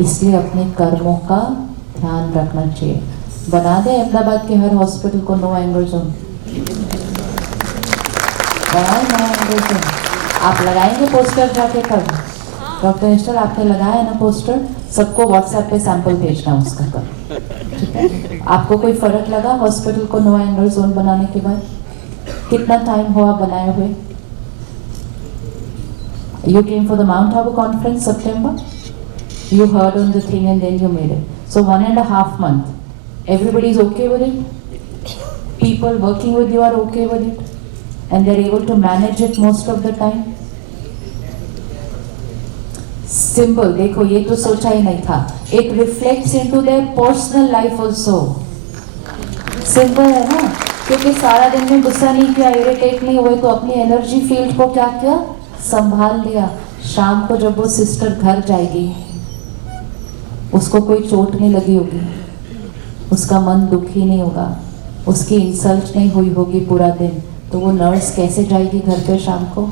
इसलिए अपने कर्मों का ध्यान रखना चाहिए। बना दे अहमदाबाद के हर हॉस्पिटल को नो एंगर जोन, बनाए नो एंगर जोन। आप लगाएंगे पोस्टर जाके कल? डॉक्टर निश्चल आपने लगाया है ना पोस्टर, सबको व्हाट्सएप पे सैंपल भेजना उसका कल, ठीक है? आपको कोई फर्क लगा हॉस्पिटल को नो एंगर जोन बनाने के बाद? कितना टाइम हुआ बनाए हुए? You came for the Mount Abu conference September. You heard on the thing and then you made it. So 1.5 months. Everybody is okay with it. People working with you are okay with it, and they're able to manage it most of the time. Simple. देखो ये तो सोचा ही नहीं था. It reflects into their personal life also. Simple है ना? क्योंकि सारा दिन में गुस्सा नहीं किया, इरिटेट नहीं हुए, तो अपनी एनर्जी फील्ड को क्या किया? संभाल लिया। शाम को जब वो सिस्टर घर जाएगी, उसको कोई चोट नहीं लगी होगी, उसका मन दुखी नहीं होगा, उसकी इंसल्ट नहीं हुई होगी पूरा दिन, तो वो नर्स कैसे जाएगी घर पे शाम को?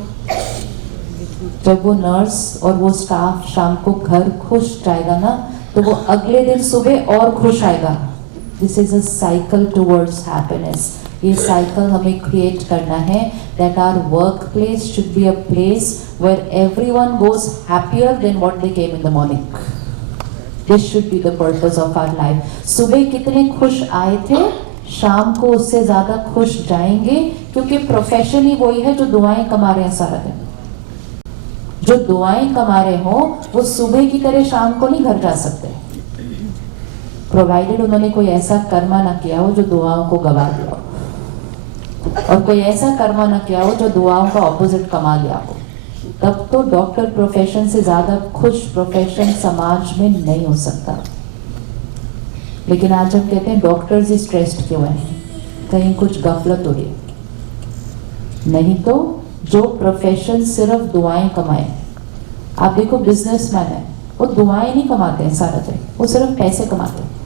जब वो नर्स और वो स्टाफ शाम को घर खुश जाएगा ना, तो वो अगले दिन सुबह और खुश आएगा। This is a cycle towards happiness. ये साइकिल हमें क्रिएट करना है, that our workplace should be a place where everyone goes happier than what they came in the morning. This should be the purpose of our life. सुबह कितने खुश आए थे, शाम को उससे ज्यादा खुश जाएंगे, क्योंकि प्रोफेशन ही वही है जो दुआएं कमा रहे हैं सारा दिन। जो दुआएं कमा रहे हो वो सुबह की तरह शाम को नहीं घर जा सकते, प्रोवाइडेड उन्होंने कोई ऐसा कर्मा ना किया हो जो दुआओं को गवा दिया हो, और कोई ऐसा कर्मा ना किया हो जो दुआओं का ऑपोजिट कमा लिया हो। तब तो डॉक्टर प्रोफेशन से ज्यादा खुश प्रोफेशन समाज में नहीं हो सकता। लेकिन आज हम कहते हैं डॉक्टर्स ही स्ट्रेस्ड क्यों हैं, कहीं कुछ गफलत हो रही है। नहीं तो जो प्रोफेशन सिर्फ दुआएं कमाए, आप देखो बिजनेसमैन है, वो दुआएं नहीं कमाते हैं सारा दिन, वो सिर्फ पैसे कमाते हैं।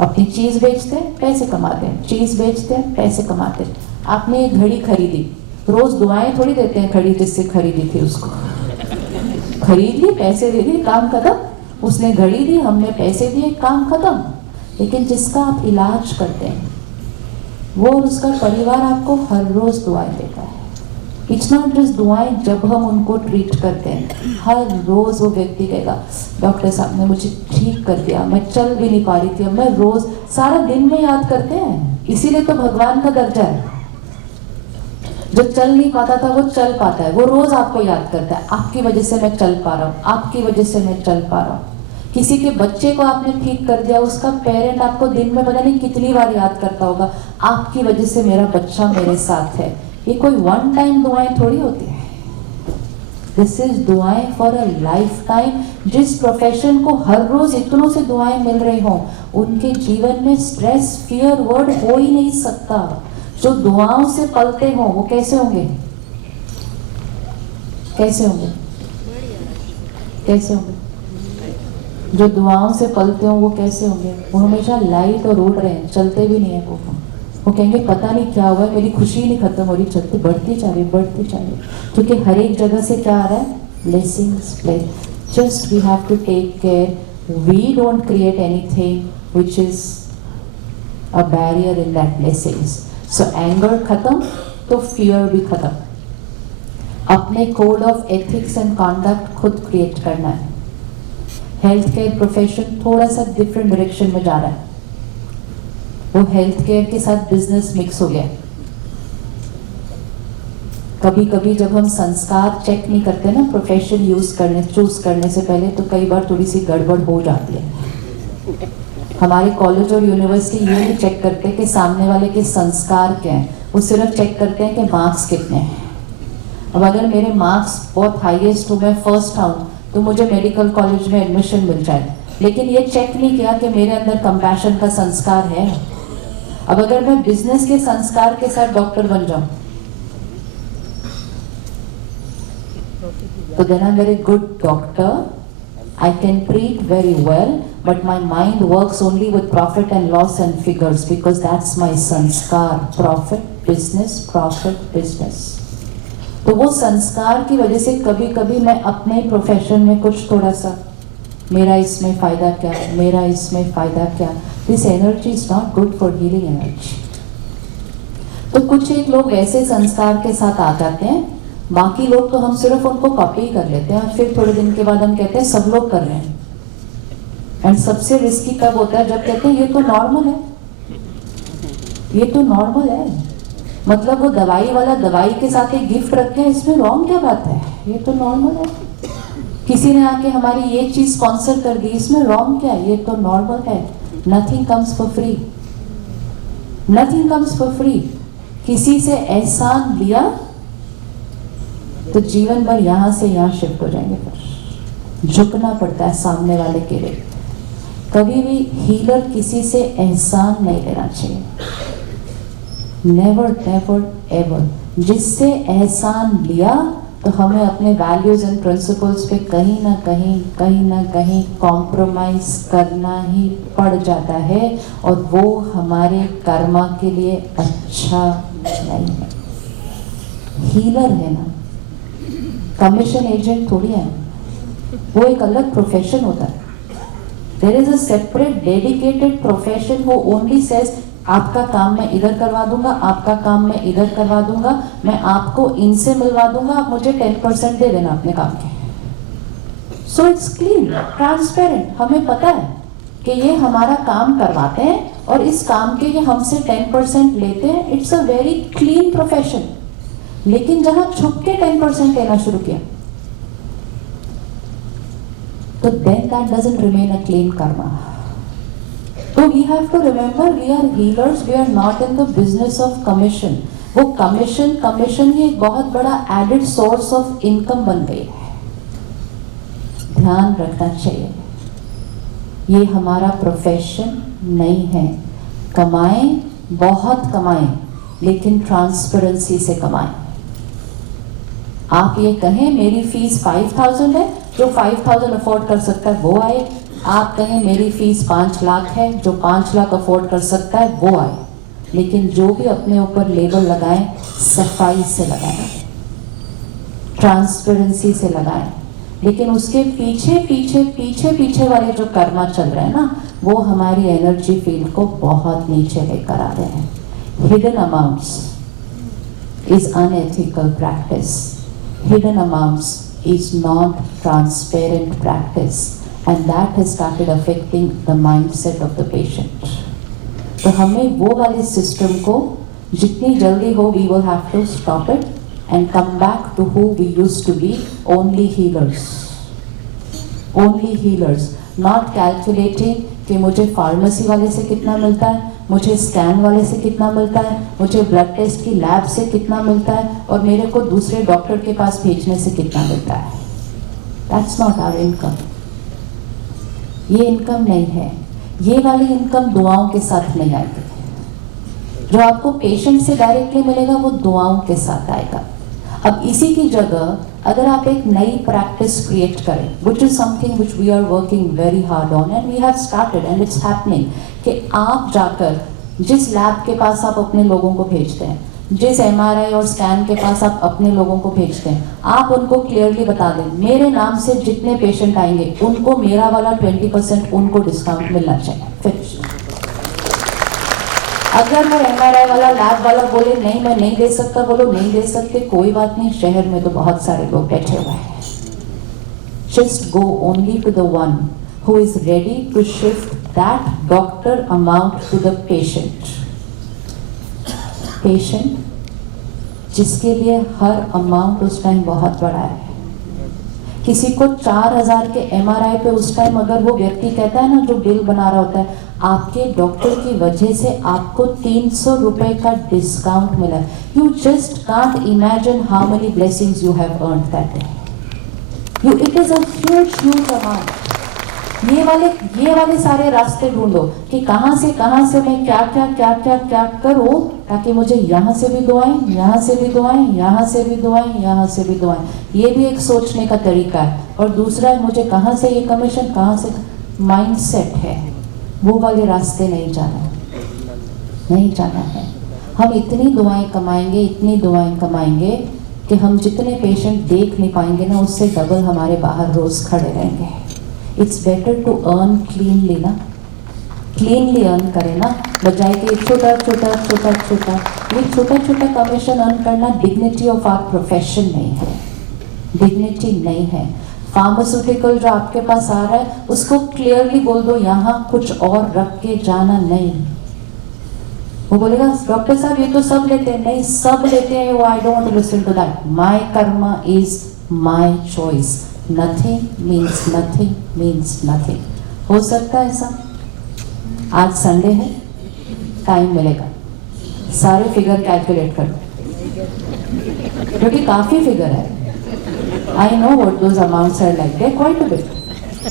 अपनी चीज बेचते हैं, पैसे कमाते हैं, चीज बेचते हैं, पैसे कमाते हैं। आपने एक घड़ी खरीदी, रोज दुआएं थोड़ी देते हैं खड़ी जिससे खरीदी थी उसको। खरीद ली, पैसे दे दिए, काम खत्म। उसने घड़ी दी, हमने पैसे दिए, काम खत्म। लेकिन जिसका आप इलाज करते हैं वो और उसका परिवार आपको हर रोज दुआएं देता है। इट्स नॉट जस्ट दुआएं जब हम उनको ट्रीट करते हैं, हर रोज वो व्यक्ति कहेगा डॉक्टर साहब ने मुझे ठीक कर दिया, मैं चल भी नहीं पा रही थी, अब मैं रोज सारा दिन में याद करते हैं। इसीलिए तो भगवान का दर्जा है, जो चल नहीं पाता था वो चल पाता है, वो रोज आपको याद करता है, आपकी वजह से मैं चल पा रहा हूँ, आपकी वजह से मैं चल पा रहा हूँ। किसी के बच्चे को आपने ठीक कर दिया, उसका पेरेंट आपको दिन में पता नहीं कितनी बार याद करता होगा, आपकी वजह से मेरा बच्चा मेरे साथ है। ये कोई वन टाइम दुआएं थोड़ी होती है, दिस इज दुआएं फॉर अ लाइफ टाइम। जिस प्रोफेशन को हर रोज इतनों से दुआएं मिल रही हो, उनके जीवन में स्ट्रेस फियर वर्ड हो ही नहीं सकता। जो दुआओं से पलते हो वो कैसे होंगे, कैसे होंगे, कैसे होंगे? जो दुआओं से पलते हो वो कैसे होंगे? वो हमेशा लाइट और उड़ रहे हैं, चलते भी नहीं है वो कहेंगे पता नहीं क्या हुआ, मेरी खुशी नहीं खत्म हो रही, चलती बढ़ती जा रही, बढ़ती जा रही। क्योंकि हर एक जगह से क्या आ रहा है? Blessings, just we have to take care, we don't create anything which is a barrier in that blessings. So anger खत्म तो फियर भी खत्म। अपने code of ethics and conduct खुद क्रिएट करना है। हेल्थ केयर प्रोफेशन थोड़ा सा डिफरेंट डायरेक्शन में जा रहा है, वो हेल्थ केयर के साथ बिजनेस मिक्स हो गया। कभी कभी जब हम संस्कार चेक नहीं करते ना प्रोफेशन चूज करने से पहले, तो कई बार थोड़ी सी गड़बड़ हो जाती है। हमारे कॉलेज और यूनिवर्सिटी ये नहीं चेक करते कि सामने वाले के संस्कार क्या हैं, वो सिर्फ चेक करते हैं कि मार्क्स कितने हैं। अब अगर मेरे मार्क्स बहुत हाईएस्ट हो, मैं फर्स्ट आऊँ, तो मुझे मेडिकल कॉलेज में एडमिशन मिल जाए, लेकिन ये चेक नहीं किया कि मेरे अंदर कंपैशन का संस्कार है। अब अगर मैं बिजनेस के संस्कार के साथ डॉक्टर बन जाऊं, तो then I'm very good doctor, I can treat very well, but my mind works only with profit and loss and figures because that's my sanskar, profit business। तो वो संस्कार की वजह से कभी कभी मैं अपने प्रोफेशन में कुछ थोड़ा सा मेरा इसमें फ़ायदा क्या, मेरा इसमें फ़ायदा क्या। This energy is not good for healing energy. तो कुछ एक लोग ऐसे संस्कार के साथ आ जाते हैं, बाकी लोग तो हम सिर्फ उनको कॉपी कर लेते हैं और फिर थोड़े दिन के बाद हम कहते हैं सब लोग कर रहे हैं। एंड सबसे रिस्की तब होता है जब कहते हैं ये तो नॉर्मल है, ये तो नॉर्मल है। मतलब वो दवाई वाला दवाई के साथ एक गिफ्ट रखे हैं, इसमें रॉन्ग क्या बात है, ये तो नॉर्मल है। किसी ने आके हमारी ये चीज स्पॉन्सर कर दी, इसमें रॉन्ग क्या है, ये तो नॉर्मल है। Nothing comes for free, nothing comes for free. किसी से एहसान लिया तो जीवन भर यहां से यहां शिफ्ट हो जाएंगे, फिर झुकना पड़ता है सामने वाले के लिए। कभी भी हीलर किसी से एहसान नहीं लेना चाहिए, नेवर नेवर एवर। जिससे एहसान लिया तो हमें अपने वैल्यूज एंड प्रिंसिपल्स पे कहीं ना कहीं कॉम्प्रोमाइज करना ही पड़ जाता है, और वो हमारे कर्मा के लिए अच्छा नहीं है। हीलर है ना, कमीशन एजेंट थोड़ी है, वो एक अलग प्रोफेशन होता है। There is a separate dedicated profession who only says आपका काम मैं इधर करवा दूंगा, आपका काम मैं इधर करवा दूंगा, मैं आपको इनसे मिलवा दूंगा, आप मुझे 10% दे देना अपने काम के। सो इट्स क्लीन ट्रांसपेरेंट, हमें पता है कि ये हमारा काम करवाते हैं और इस काम के ये हमसे 10% लेते हैं। It's a very clean profession. लेकिन जहां छुप के 10% लेना शुरू किया तो then that doesn't remain a clean karma. So we have to remember we are healers, we are not in the business of commission. वो कमीशन ही एक बहुत बड़ा एडेड सोर्स ऑफ इनकम बन गई है। ध्यान रखना चाहिए, ये हमारा प्रोफेशन नहीं है। कमाएं, बहुत कमाएं, लेकिन ट्रांसपेरेंसी से कमाएं। आप ये कहें मेरी फीस 5000 है, जो 5000 अफोर्ड कर सकता है वो आए। आप कहें मेरी फीस 5 लाख है, जो 5 लाख अफोर्ड कर सकता है वो आए। लेकिन जो भी अपने ऊपर लेबल लगाएं, सफाई से लगाएं, ट्रांसपेरेंसी से लगाएं। लेकिन उसके पीछे वाले जो कर्मा चल रहे हैं ना, वो हमारी एनर्जी फील्ड को बहुत नीचे लेकर आ रहे हैं। Hidden amounts is unethical practice, hidden amounts is not transparent practice, and that has started affecting the mindset of the patient. तो हमें वो वाले सिस्टम को जितनी जल्दी हो we will have to stop it and come back to who we used to be, only healers, not calculating कि मुझे फार्मेसी वाले से कितना मिलता है, मुझे स्कैन वाले से कितना मिलता है, मुझे ब्लड टेस्ट की लैब से कितना मिलता है, और मेरे को दूसरे डॉक्टर के पास भेजने से कितना मिलता है। That's not our income. ये इनकम नहीं है। ये वाली इनकम दुआओं के साथ नहीं आएगी। जो आपको पेशेंट से डायरेक्टली मिलेगा वो दुआओं के साथ आएगा। अब इसी की जगह अगर आप एक नई प्रैक्टिस क्रिएट करें, which is something which we are working very hard on and we have started and it's happening, कि आप जाकर जिस लैब के पास आप अपने लोगों को भेजते हैं, जिस MRI और स्कैन के पास आप अपने लोगों को भेजते हैं, आप उनको क्लियरली बता दें मेरे नाम से जितने पेशेंट आएंगे उनको मेरा वाला 20% उनको डिस्काउंट मिलना चाहिए। फिर अगर वो MRI वाला लैब वाला बोले नहीं मैं नहीं दे सकता, बोलो नहीं दे सकते, कोई बात नहीं, शहर में तो बहुत सारे लोग बैठे हुए हैं। Just go only to the one who is ready to shift that doctor amount to the patient. Patient जिसके लिए हर अमाउंट उस टाइम बहुत बड़ा है। किसी को 4000 के MRI पे उस टाइम अगर वो व्यक्ति कहता है ना, जो बिल बना रहा होता है, आपके डॉक्टर की वजह से आपको 300 रुपए का डिस्काउंट मिला। You just can't imagine how many blessings you have earned that day. It is a huge amount. ये वाले सारे रास्ते ढूंढो कि कहां से मैं क्या करूं ताकि मुझे यहाँ से भी दुआएं, यहाँ से भी दुआएं, यहाँ से भी दुआएं, यहाँ से भी दुआएं। ये भी एक सोचने का तरीका है। और दूसरा है मुझे कहाँ से ये कमीशन, कहाँ से माइंडसेट है, वो वाले रास्ते नहीं जाना है। हम इतनी दुआएं कमाएंगे कि हम जितने पेशेंट देख नहीं पाएंगे ना, उससे डबल हमारे बाहर रोज खड़े रहेंगे। It's better to earn cleanly ना, क्लीनली अर्न करें ना, बजाय कि छोटा छोटा छोटा छोटा, ये छोटा छोटा कमीशन अर्न करना डिग्निटी ऑफ आवर प्रोफेशन नहीं है, डिग्निटी नहीं है। फार्मास्यूटिकल जो आपके पास आ रहा है उसको क्लियरली बोल दो यहाँ कुछ और रख के जाना नहीं। वो बोलेगा डॉक्टर साहब ये तो सब लेते हैं, नहीं सब लेते हैं, वो I don't want to listen to that. My karma is my choice, nothing means nothing means nothing. हो सकता है ऐसा? आज संडे है, टाइम मिलेगा, सारे फिगर कैलकुलेट कर दो, क्योंकि काफी फिगर है। I know what those amounts are like, they quite a bit,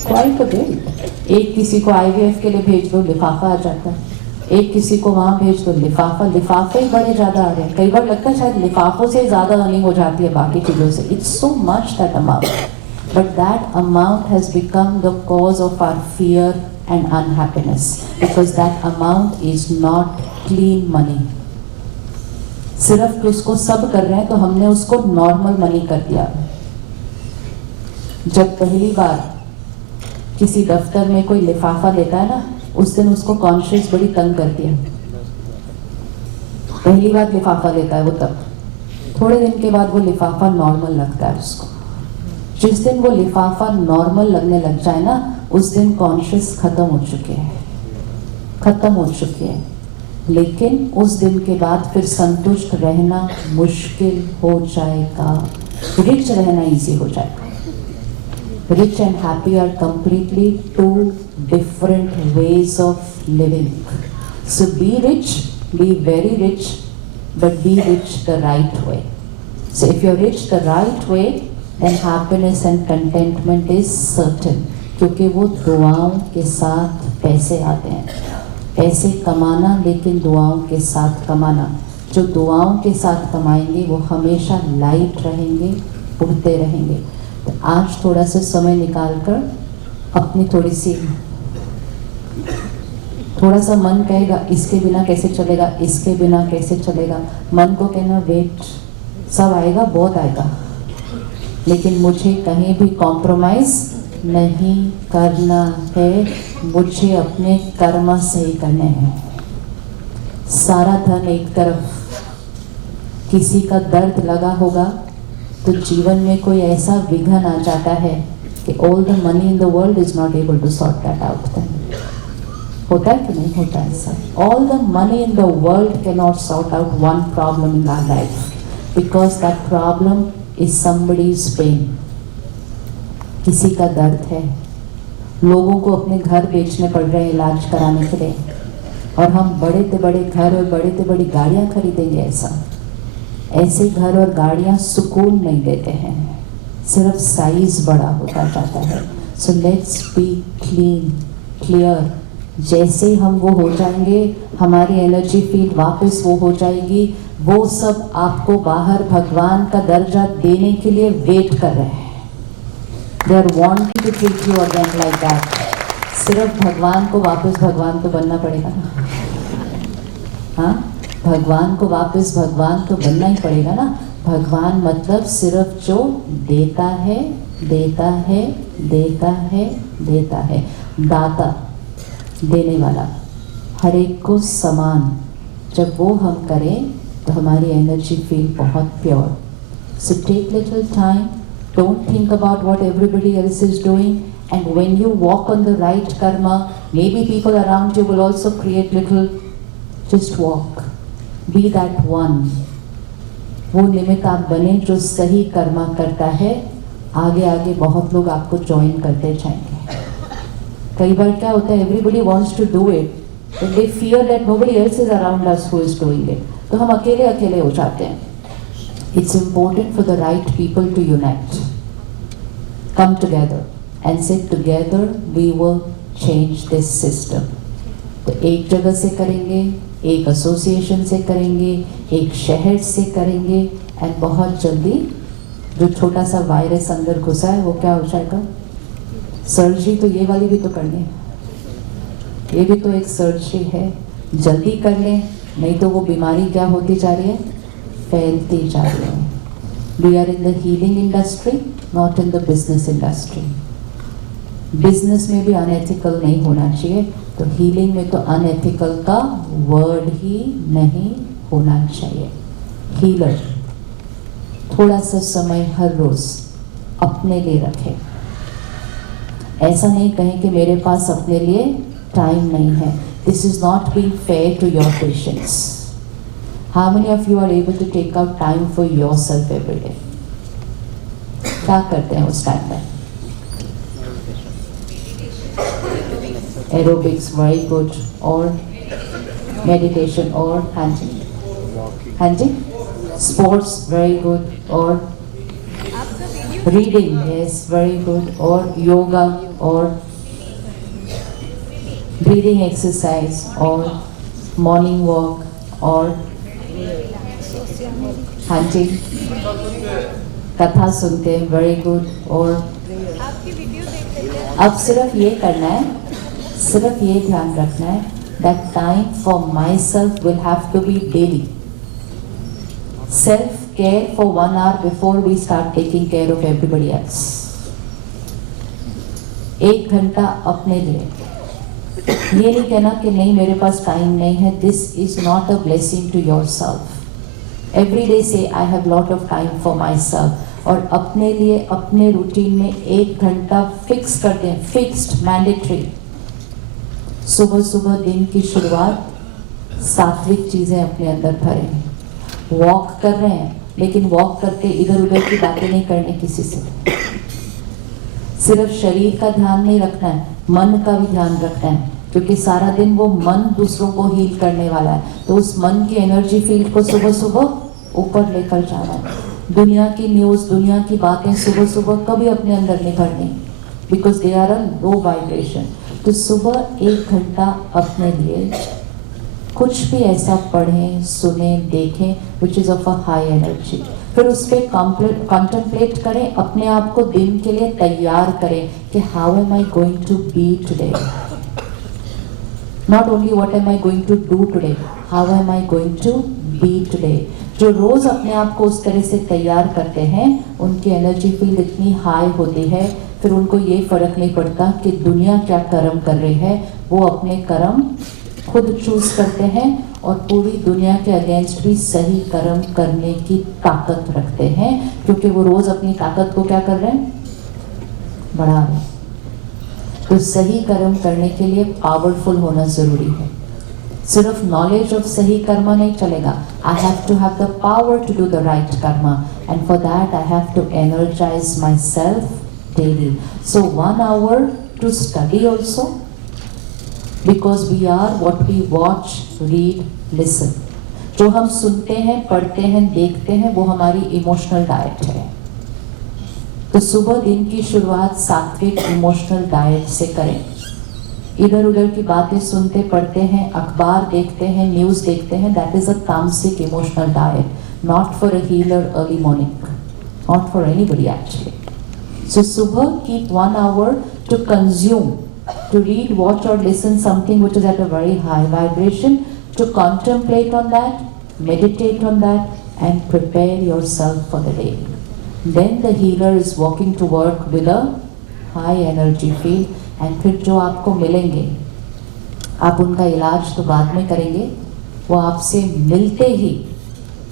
quite a bit. एक किसी को आईवीएफ के लिए भेज दो, लिफाफा आ जाता है, एक किसी को वहां भेज दो, लिफाफा, लिफाफे ही बड़े ज्यादा आ रहे हैं। कई बार लगता है शायद लिफाफों से ज्यादा अर्निंग हो जाती है बाकी चीजों से। It's so much that amount, but that amount has become the cause of our fear and unhappiness, because that amount is not clean money. सिर्फ उसको सब कर रहे हैं तो हमने उसको नॉर्मल मनी कर दिया। जब पहली बार किसी दफ्तर में कोई लिफाफा लेता है ना, उस दिन उसको कॉन्शियस बड़ी तंग करती है। पहली बार लिफाफा लेता है वो, तब थोड़े दिन के बाद वो लिफाफा नॉर्मल लगता है उसको। जिस दिन वो लिफाफा नॉर्मल लगने लग जाए ना, उस दिन कॉन्शियस खत्म हो चुके हैं, खत्म हो चुके हैं। लेकिन उस दिन के बाद फिर संतुष्ट रहना मुश्किल हो जाएगा, रिच रहना इजी हो जाएगा। Rich and happy are completely two different ways of living. So be rich, be very rich, but be rich the right way. So if you are rich the right way, then happiness and contentment is certain, क्योंकि वो दुआओं के साथ पैसे आते हैं। पैसे कमाना, लेकिन दुआओं के साथ कमाना। जो दुआओं के साथ कमाएंगे वो हमेशा लाइट रहेंगे, उड़ते रहेंगे। तो आज थोड़ा सा समय निकाल कर अपनी थोड़ा सा मन कहेगा इसके बिना कैसे चलेगा, इसके बिना कैसे चलेगा, मन को कहना वेट, सब आएगा, बहुत आएगा, लेकिन मुझे कहीं भी कॉम्प्रोमाइज नहीं करना है, मुझे अपने कर्म से ही करने हैं। सारा धन एक तरफ, किसी का दर्द लगा होगा तो जीवन में कोई ऐसा विघन आ जाता है कि all the money in the world is not able to sort that out. होता है कि नहीं होता है ऐसा? All the money in the world can not sort out one problem in our life, because that problem is somebody's pain। किसी का दर्द है। लोगों को अपने घर बेचने पड़ रहे हैं इलाज कराने के लिए, और हम बड़े से बड़े घर और बड़े से बड़ी गाड़ियां खरीदेंगे। ऐसे घर और गाड़ियां सुकून नहीं देते हैं, सिर्फ साइज बड़ा होता जाता है। So let's be clean, clear. जैसे हम वो हो जाएंगे, हमारी एनर्जी फील्ड वापस वो हो जाएगी। वो सब आपको बाहर भगवान का दर्जा देने के लिए वेट कर रहे हैं। They are wanting to treat you again like that. सिर्फ भगवान को वापस भगवान तो बनना पड़ेगा ना, हाँ, भगवान को वापस भगवान तो बनना ही पड़ेगा ना। भगवान मतलब सिर्फ जो देता है, देता है, देता है, देता है, दाता, देने वाला, हर एक को समान। जब वो हम करें तो हमारी एनर्जी फील बहुत pure. So take little time, don't think about what everybody else is doing, and when you walk on the right karma, may be people around you will also create little, just walk, be that one. वो निमित्त आप बने जो सही कर्मा करता है। आगे आगे बहुत लोग आपको ज्वाइन करते जाएंगे। कई बार क्या होता है, everybody wants to do it, but they fear that nobody else is around us who is doing it, तो हम अकेले अकेले हो जाते हैं। It's important for the right people to unite, come together and say together we will change this system. तो एक जगह से करेंगे, एक एसोसिएशन से करेंगे, एक शहर से करेंगे, एंड बहुत जल्दी जो छोटा सा वायरस अंदर घुसा है वो क्या हो जाएगा। सर्जरी तो ये वाली भी तो करनी है, ये भी तो एक सर्जरी है, जल्दी कर लें, नहीं तो वो बीमारी क्या होती जा रही है, फैलती जा रही है। We are in the healing industry, not in the business industry. Business में भी अनएथिकल नहीं होना चाहिए, तो हीलिंग में तो अनएथिकल का वर्ड ही नहीं होना चाहिए। हीलर थोड़ा सा समय हर रोज अपने लिए रखें। ऐसा नहीं कहें कि मेरे पास अपने लिए टाइम नहीं है। This is not being fair to your patients. How many of you are able to take out time for yourself every day? क्या करते हैं उस टाइम में? Aerobics, very good. और मेडिटेशन, और हाँ जी, स्पोर्ट्स, वेरी गुड। और रीडिंग, यस, वेरी गुड। और योगा, और ब्रीदिंग एक्सरसाइज, और मॉर्निंग वॉक, और हाँ जी, कथा सुनते हैं, वेरी गुड। और अब सिर्फ ये करना है, सिर्फ ये ध्यान रखना है that time for myself will have to be daily. Self care for 1 hour before we start taking care of everybody else. 1 घंटा अपने लिए। ये नहीं कहना कि नहीं मेरे पास टाइम नहीं है। This is not a blessing to yourself. Every day say I have lot of time for myself. और अपने लिए अपने रूटीन में 1 घंटा फिक्स कर दें, फिक्स्ड, मैंडेटरी। सुबह सुबह दिन की शुरुआत सात्विक चीजें अपने अंदर भरें। वॉक कर रहे हैं, लेकिन वॉक करके इधर उधर की बातें नहीं करनी किसी से। सिर्फ शरीर का ध्यान नहीं रखना है, मन का भी ध्यान रखना है, क्योंकि सारा दिन वो मन दूसरों को हील करने वाला है। तो उस मन की एनर्जी फील्ड को सुबह सुबह ऊपर लेकर जाना है। दुनिया की न्यूज़, दुनिया की बातें सुबह सुबह कभी अपने अंदर नहीं भरनी, because they are a low vibration. तो सुबह 1 घंटा अपने लिए कुछ भी ऐसा पढ़ें, सुने, देखें which is of a high energy. फिर उस पर कॉन्टेम्पलेट करें, अपने आप को दिन के लिए तैयार करें कि how am I going to be today. Not only what am I going to do today, how am I going to be today. जो रोज अपने आप को उस तरह से तैयार करते हैं, उनकी एनर्जी फील्ड इतनी हाई होती है, फिर उनको ये फर्क नहीं पड़ता कि दुनिया क्या कर्म कर रही है। वो अपने कर्म खुद चूज करते हैं और पूरी दुनिया के अगेंस्ट भी सही कर्म करने की ताकत रखते हैं, क्योंकि वो रोज अपनी ताकत को क्या कर रहे हैं, बढ़ा रहे हैं। तो सही कर्म करने के लिए पावरफुल होना जरूरी है। सिर्फ नॉलेज ऑफ सही कर्मा नहीं चलेगा। I have to have the power to do the right karma, and for that I have to energize myself daily. So 1 hour to study also, because we are what we watch, read, listen. जो हम सुनते हैं, पढ़ते हैं, देखते हैं, वो हमारी इमोशनल डाइट है। तो सुबह दिन की शुरुआत सात्विक इमोशनल डाइट से करें। इधर उधर की बातें सुनते, पढ़ते हैं, अखबार देखते हैं, न्यूज़ देखते हैं, दैट इज अ तामसिक emotional diet, not for a healer early morning, not for anybody actually. So subah keep 1 hour to consume, to read, watch or listen something which is at a very high vibration, to contemplate on that, meditate on that and prepare yourself for the day. Then the healer is walking to work with a high energy field, and फिर जो आपको मिलेंगे, आप उनका इलाज तो बाद में करेंगे, वो आपसे मिलते ही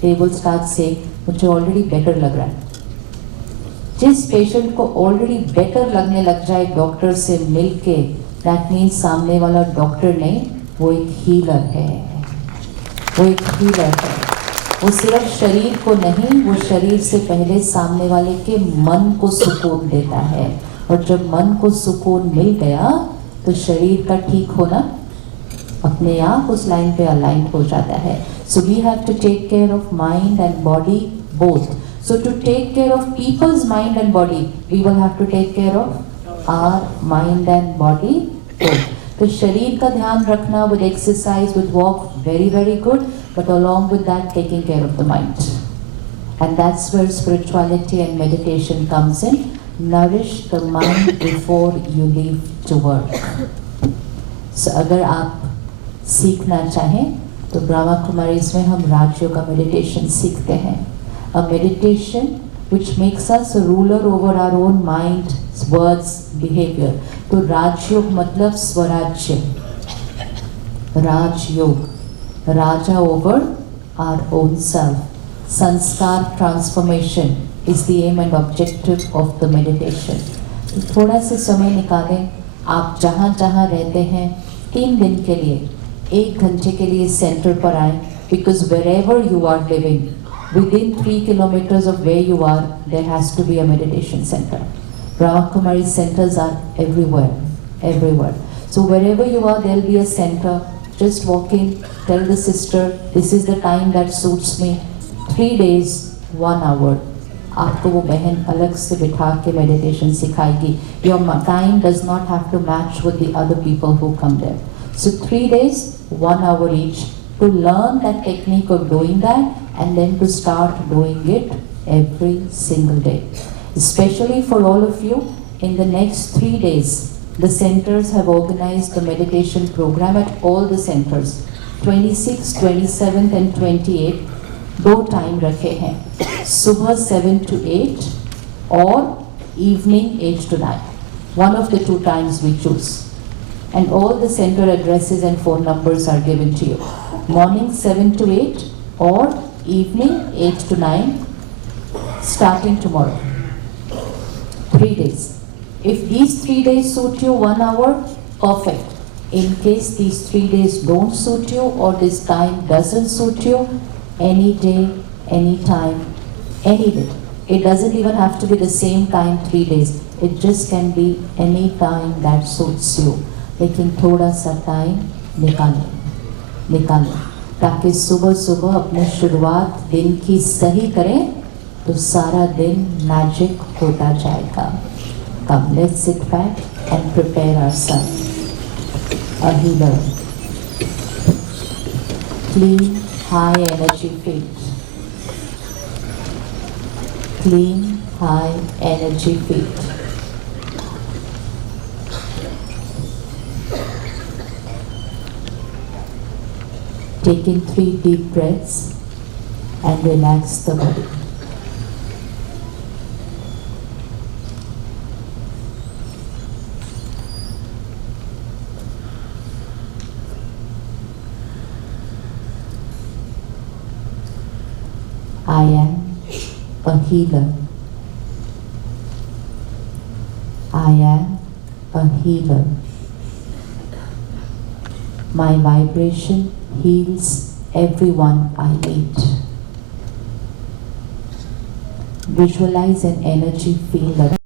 they will start saying मुझे ऑलरेडी बेटर लग रहा है। जिस पेशेंट को ऑलरेडी बेटर लगने लग जाए डॉक्टर से मिलके, दैट मीन्स सामने वाला डॉक्टर नहीं, वो एक हीलर है। वो एक हीलर है। वो सिर्फ शरीर को नहीं, वो शरीर से पहले सामने वाले के मन को सुकून देता है, और जब मन को सुकून मिल गया तो शरीर का ठीक होना अपने आप उस लाइन पे अलाइन हो जाता है। So we have to take care of mind and body both. So to take care of people's mind and body, we will have to take care of our mind and body both. तो शरीर का ध्यान रखना with exercise, with walk, very very good, but along with that taking care of the mind. And that's where spirituality and meditation comes in. Nourish the mind before you leave to work. So अगर आप सीखना चाहें तो ब्रह्मा कुमारीज में हम राजयोग का meditation सीखते हैं। A meditation which makes us a ruler over our own mind, words, behavior. तो राजयोग मतलब स्वराज्य, राजयोग, raja over our own self. Sanskar transformation is the aim and objective of the meditation. थोड़ा सा समय निकालें, आप जहाँ जहाँ रहते हैं 3 दिन के लिए 1 घंटे के लिए सेंटर पर आए, because wherever you are living, within 3 kilometers of where you are, there has to be a meditation center. Brahma Kumari centers are everywhere, everywhere. So wherever you are, there will be a center. Just walk in, tell the sister, this is the time that suits me. 3 days, 1 hour. आपको वो बहन अलग से बिठा के meditation सिखाएगी. Your time does not have to match with the other people who come there. So 3 days, 1 hour each, to learn that technique of doing that, and then to start doing it every single day. Especially for all of you, in the next 3 days, the centers have organized the meditation program at all the centers. 26th, 27th and 28th, 2 time रखे हैं, सुबह 7 to 8 और evening 8 to 9. One of the 2 times we choose. And all the center addresses and phone numbers are given to you. Morning 7 to 8 or evening 8 to 9, starting tomorrow. 3 days. If these 3 days suit you 1 hour, perfect. In case these 3 days don't suit you or this time doesn't suit you, any day, any time, any day. It doesn't even have to be the same time 3 days. It just can be any time that suits you. लेकिन थोड़ा सा time निकालें ताकि सुबह सुबह अपनी शुरुआत दिन की सही करें तो सारा दिन मैजिक होता जाएगा. Come, let's sit back and prepare ourselves. A healer. Clean, high energy field. Clean, high energy field. Take in 3 deep breaths and relax the body. I am a healer. I am a healer. My vibration heals everyone I meet. Visualize an energy field